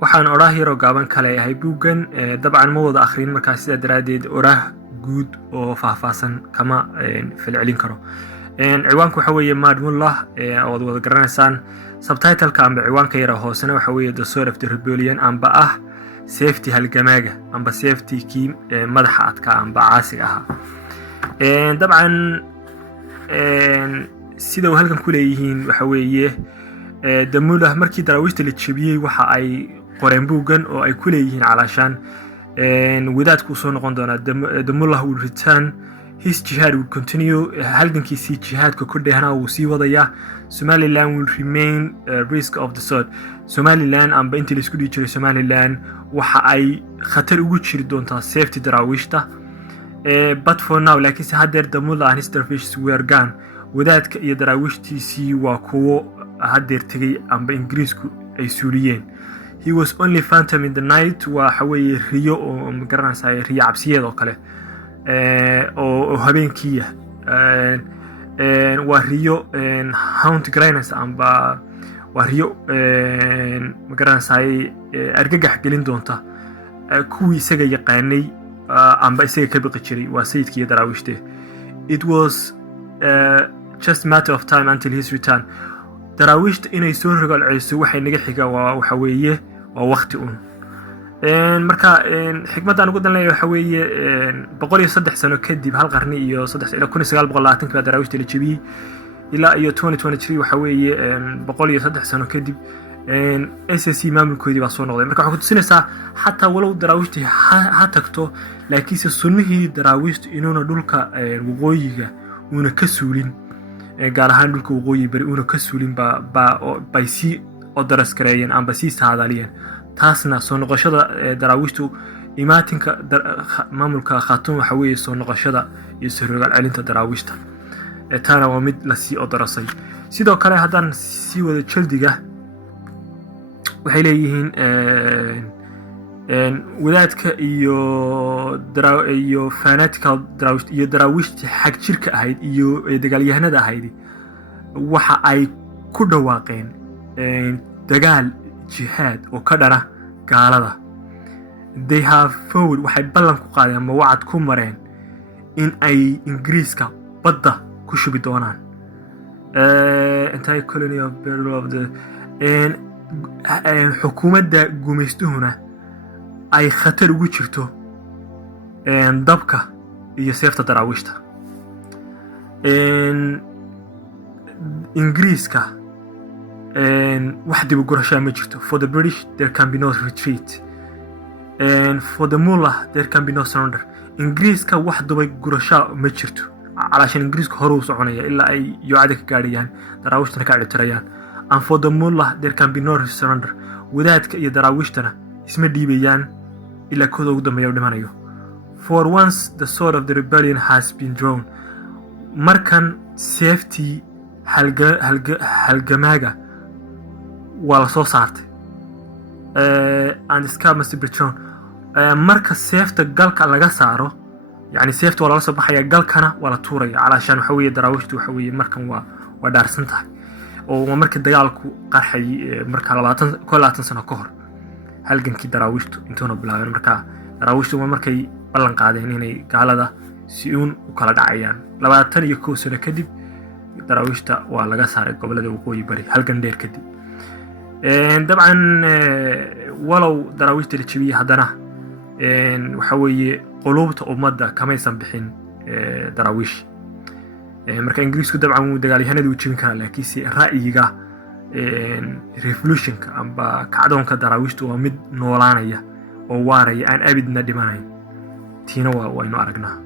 waxaan oraa hero gaaban kale yahay buuggan dabcan ma wada akhrin markaa sida daraadeed oraa guud oo faahfaahsan kama falcelin karo ciwaanku waxa weeye Mad Mullah oo wada garanaysaan subtitle-ka amba ciwaanka yara hoosena waxa weeye The Sword of the Rebellion amba safety halgamaaga amba safety kii madaxa adka amba caasiga aha dabcan sida halkan ku leeyihiin waxa weeye The Mullah markii daraawiishta la jabiyay waxa ay qoreen buuggan oo ay ku leeyihiin calaashan wadaadku soo noqon doona The Mullah will return, his jihad will continue, halgankiisii jihaadka ku dheehna wuu sii wadayaa, Somaliland will remain risk of the sword. Somaliland amba intii la isku dhihi jiray Somaliland waxa ay khatar ugu jiri doontaa safety daraawiishta but for now laakiinse haddeer The Mullah and his dervishes were gone. wadaadka iyo daraawiishtiisii waa kuwo haddeer tegay amba ingiriisku ay suuliyeen. He was only phantom in the night waxa weeye riyo oo magaranaysaa riyo cabsiyeed oo kale oo habeenkii waa riyo haunt graynaysa amba waa riyo magaranaysaa argagax gelin doonta kuwii isaga yaqaanay amba isaga ka baqi jiray waa sayidkii daraawiishte. It was just matter of time until his return. daraawiishta inay soo rogal celiso waxay naga xiga waxa weeye waa waqti marka xigmadaan ugu danleeyahay waxa weeye 103 sano kadib hal qarni iyo 1920 ka daraawiishta la jabiyay ilaa iyo 2023 waxa weeye 103 sano kadib SSC maamulkoodii baa soo noqday. marka waxa ku tusinaysaa xataa walow daraawiishta ha tagto laakiinse sunnihii daraawiishta inuuna dhulka waqooyiga una ka suulin gaar ahaan dhulka waqooyi bari una ka suulin bay sii odaras gareeyeen amba sii saadaaliyeen. taasna soo noqoshada daraawiishtu imaatinka maamulka Khartoum waxa weeye soo noqoshada iyo soo rogal celinta daraawiishta taana waa mid la sii odarasay. sidoo kale haddaan sii wada jaldiga waxay leeyihiin wadaadka iyo fanatical daraawiishta iyo daraawiishta xag jirka ahayd iyo dagaalyahanada ahayd waxa ay ku dhawaaqeen dagaal jihaad oo ka dhana gaalada. They have vowed waxay ballan ku qaadeen ama wacad ku mareen in ay ingiriiska badda ku shubi doonaan entire colony of the xukuumadda gumaystuhuna ay khatar ugu jirto dabka iyo seefta daraawiishta. ingiriiska wax dib u gurashaa ma jirto. For the British there can be no retreat and for the Mullah there can be no surrender. ingiriiska wax dubay gurashaa ma jirto calaashan ingiriisku hore u soconaya ilaa ay yucada ka gaadhayaan daraawiishtana ka citirayaan. And for the Mullah there can be no surrender. wadaadka iyo daraawiishtana isma dhiibayaan ilaa kooda ugu dambeeya dhimanayo. For once the sword of the rebellion has been drawn. markan safety halgamaaga waa la soo saartay and the scar must be drawn. marka seefta galka laga saaro yani seefta waa la soo baxaya galkana waa la tuuraya calaashan waxa weeye daraawiishtu waxa weeye markan waa dhaarsan tahay oo markii dagaalku qarxay marka 20 sano ka hor halgankii daraawiishtu intoona bilaabeen. marka daraawiishtu markay ballan qaadeen inay gaalada si uun u kala dhacayaan 21 sano kadib daraawiishta waa laga saaray gobolada waqooyi bari halgan dheer kadib. dabcan walow daraawiishta la jabiyay haddana waxa weeye quluubta ummadda kamaysan bixin daraawiish. marka ingiriisku dabcan wuu dagaalyahanadu jabin karaa laakiinse ra'yiga revolutionka amba kacdoonka daraawiishtu waa mid noolaanaya oo waaraya aan abidna dhimanayn. tiina waa waynu aragnaa.